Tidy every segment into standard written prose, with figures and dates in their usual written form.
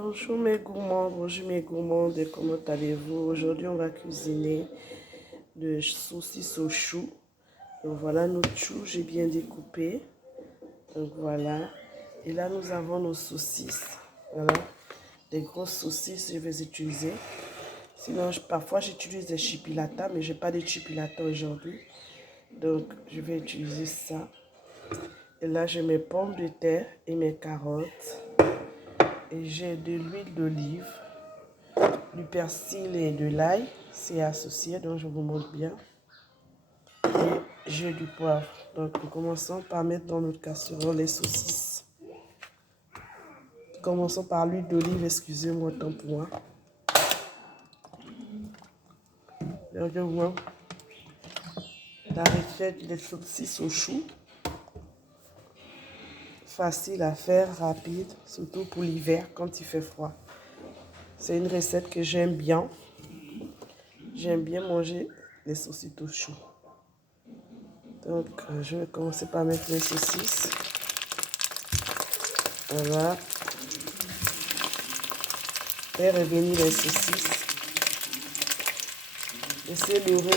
Bonjour mes gourmands, bonjour mes gourmandes, comment allez-vous? Aujourd'hui, on va cuisiner de saucisses au chou. Donc voilà notre chou, j'ai bien découpé. Donc voilà. Et là, nous avons nos saucisses. Voilà. Des grosses saucisses, je vais utiliser. Sinon, parfois, j'utilise des chipilata, mais je n'ai pas de chipilata aujourd'hui. Donc, je vais utiliser ça. Et là, j'ai mes pommes de terre et mes carottes. Et j'ai de l'huile d'olive, du persil et de l'ail. C'est associé, donc je vous montre bien. Et j'ai du poivre. Donc, nous commençons par mettre dans notre casserole les saucisses. Commençons par l'huile d'olive, excusez-moi, autant pour moi. Donc, je vois la recette des saucisses au chou. Facile à faire, rapide, surtout pour l'hiver quand il fait froid. C'est une recette que j'aime bien. J'aime bien manger les saucisses au chou. Donc, je vais commencer par mettre les saucisses. Voilà. Faire revenir les saucisses. Essayez d'ouvrir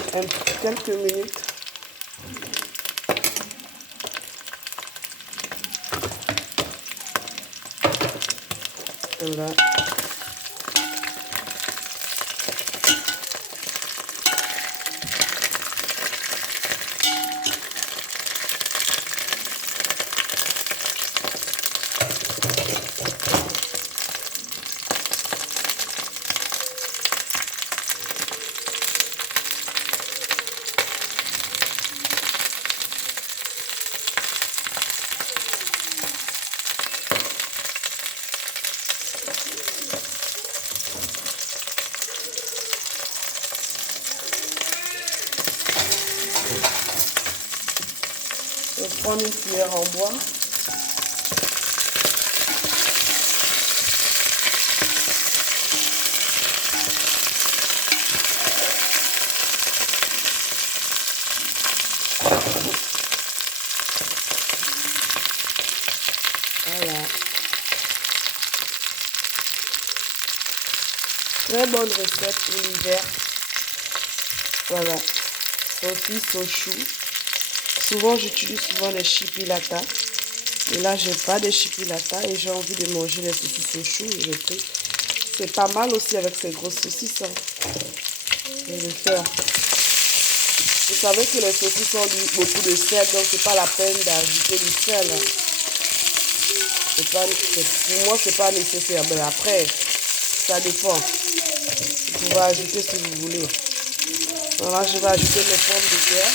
quelques minutes. Voilà. Je vais prendre une cuillère en bois. Voilà. Très bonne recette pour l'hiver. Voilà. Saucisses au chou. Souvent, j'utilise les chipilata. Et là, j'ai pas de chipilata et j'ai envie de manger les saucisses au chou. Et j'ai pris. C'est pas mal aussi avec ces grosses saucisses. Je vais le faire. Vous savez que les saucisses ont beaucoup de sel, donc c'est pas la peine d'ajouter du sel. Pour moi, c'est pas nécessaire. Mais après, ça dépend. Vous pouvez ajouter si vous voulez. Voilà, je vais ajouter mes pommes de terre.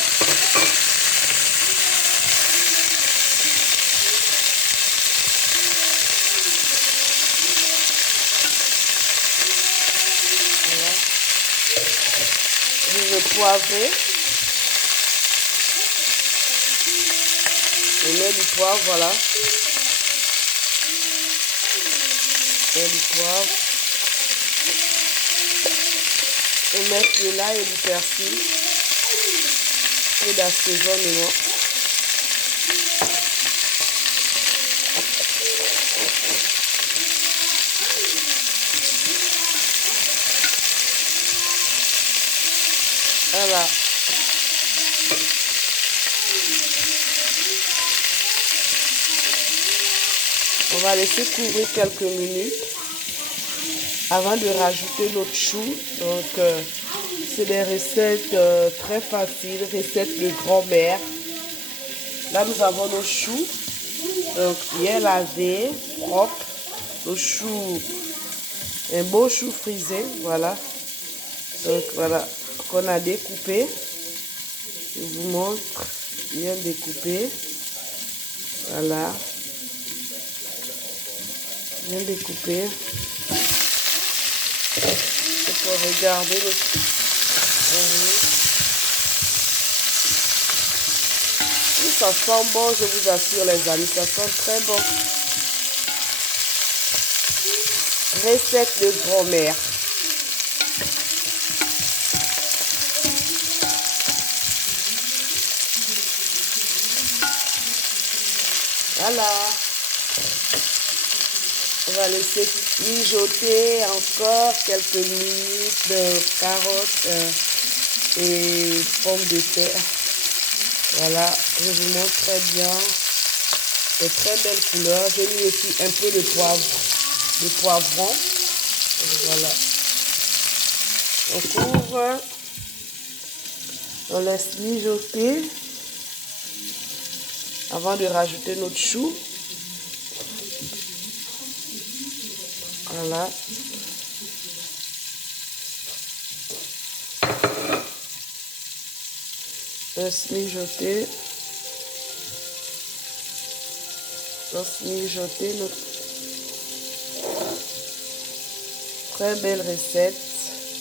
Voilà. Je vais poivrer. Je mets du poivre, voilà. Je mets du poivre. Et mettre de l'ail et du persil. Et d'assaisonnement. Voilà. On va laisser couvrir quelques minutes avant de rajouter notre chou. Donc, c'est des recettes très faciles, recettes de grand-mère. Là, nous avons nos choux. Donc, bien lavés, propres. Nos choux, un beau chou frisé, voilà. Donc, voilà, qu'on a découpé. Je vous montre, bien découpé. Voilà. Bien découpé. Et pour regarder le oui, ça sent bon, je vous assure les amis, ça sent très bon. Recette de grand-mère. Voilà. va laisser mijoter encore quelques minutes de carottes et pommes de terre. Voilà, je vous montre très bien. C'est très belle couleur. J'ai mis aussi un peu de poivron. Voilà. On couvre. On laisse mijoter avant de rajouter notre chou. Voilà. Laisse mijoter. Laisse mijoter notre très belle recette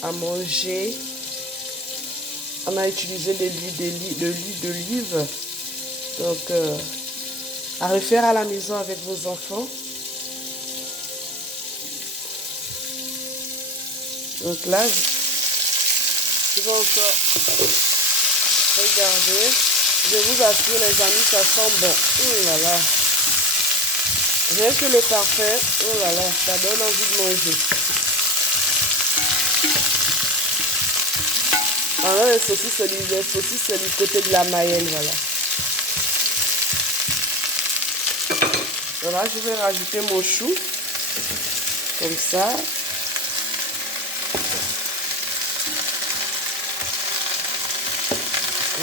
à manger. On a utilisé de l'huile d'olive. Donc, à refaire à la maison avec vos enfants. Donc là, je vais encore regarder. Je vous assure, les amis, ça sent bon. Oh là là. Rien que le parfum. Oh là là, ça donne envie de manger. Alors, les saucisses, c'est du côté de la Mayenne, voilà. Voilà, je vais rajouter mon chou. Comme ça.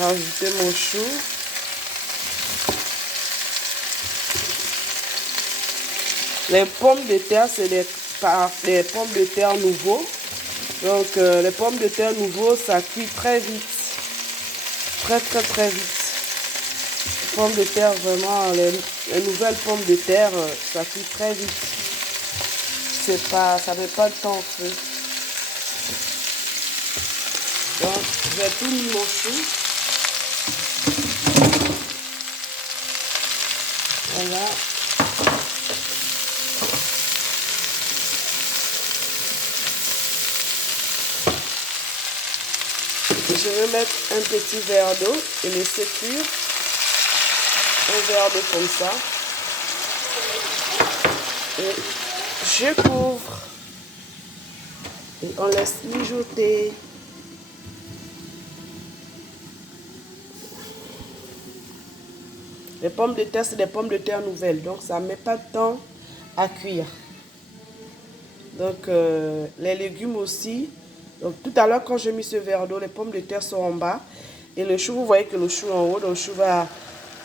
Rajouter mon chou. Les pommes de terre, c'est des pommes de terre nouveaux. Donc, les pommes de terre nouveaux, ça cuit très vite. Très vite. Les pommes de terre, vraiment, les nouvelles pommes de terre, ça cuit très vite. Ça met pas de temps au feu. Donc, j'ai tout mis mon chou. Voilà. Je vais mettre un petit verre d'eau et laisser cuire. Un verre d'eau comme ça. Et je couvre. Et on laisse mijoter. Les pommes de terre, c'est des pommes de terre nouvelles. Donc, ça ne met pas de temps à cuire. Donc, les légumes aussi. Donc, tout à l'heure, quand j'ai mis ce verre d'eau, les pommes de terre sont en bas. Et le chou, vous voyez que le chou est en haut. Donc, le chou va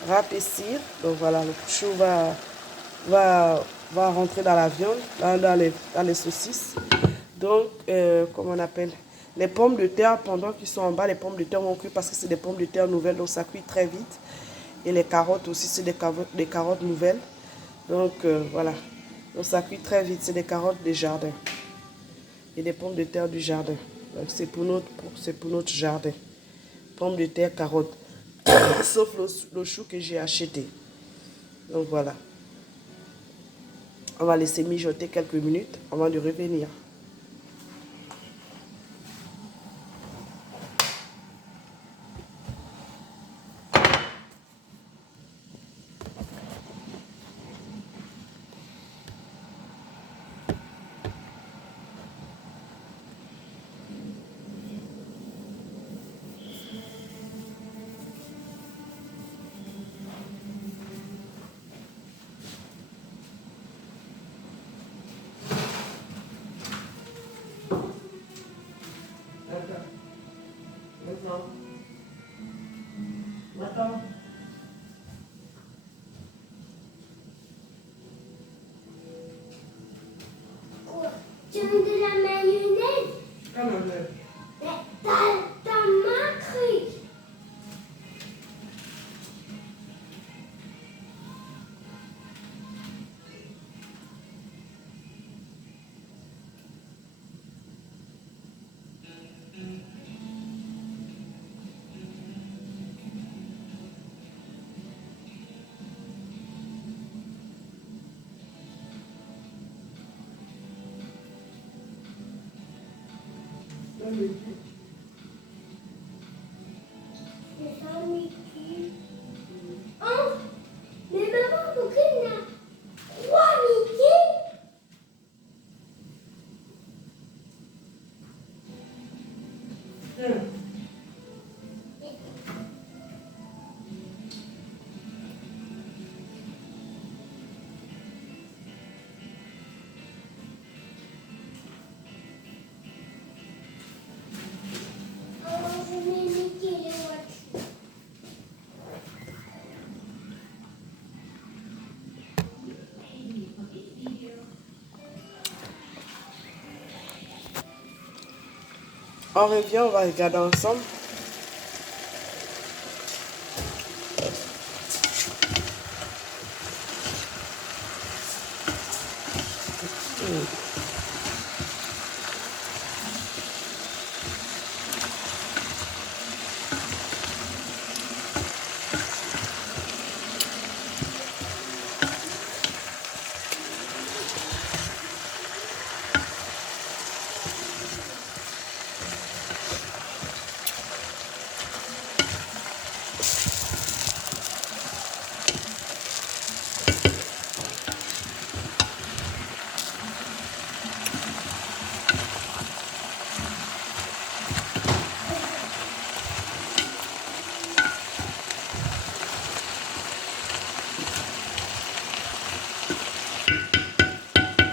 rapetir. Donc, voilà, le chou va rentrer dans la viande, dans les saucisses. Donc, comment on appelle? Les pommes de terre, pendant qu'ils sont en bas, les pommes de terre vont cuire parce que c'est des pommes de terre nouvelles. Donc, ça cuit très vite. Et les carottes aussi, c'est des carottes nouvelles. Donc, voilà. Donc, ça cuit très vite. C'est des carottes des jardins. Et des pommes de terre du jardin. Donc, c'est pour notre jardin. Pommes de terre, carottes. Sauf le chou que j'ai acheté. Donc, voilà. On va laisser mijoter quelques minutes avant de revenir. Attends. Quoi? Tu veux de la mayonnaise? Comment je... Mais t'as ma truc. C'est ça, Mickey. Oh, mais maman, pourquoi il y en a trois Mickey? Alors, je vais mettre les voitures. On revient, on va regarder ensemble.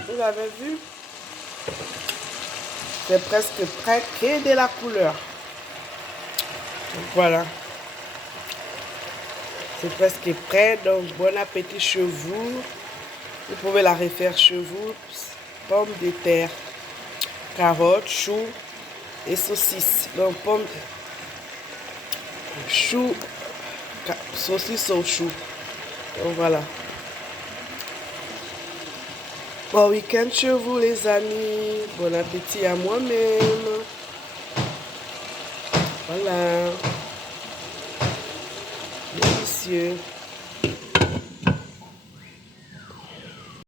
Vous avez vu? C'est presque prêt, créer de la couleur. Donc, voilà. C'est presque prêt, donc bon appétit chez vous. Vous pouvez la refaire chez vous. Pommes de terre, carottes, choux et saucisses. Donc pommes, choux, saucisses au chou. Donc voilà. Bon week-end chez vous les amis. Bon appétit à moi-même. Voilà. Délicieux.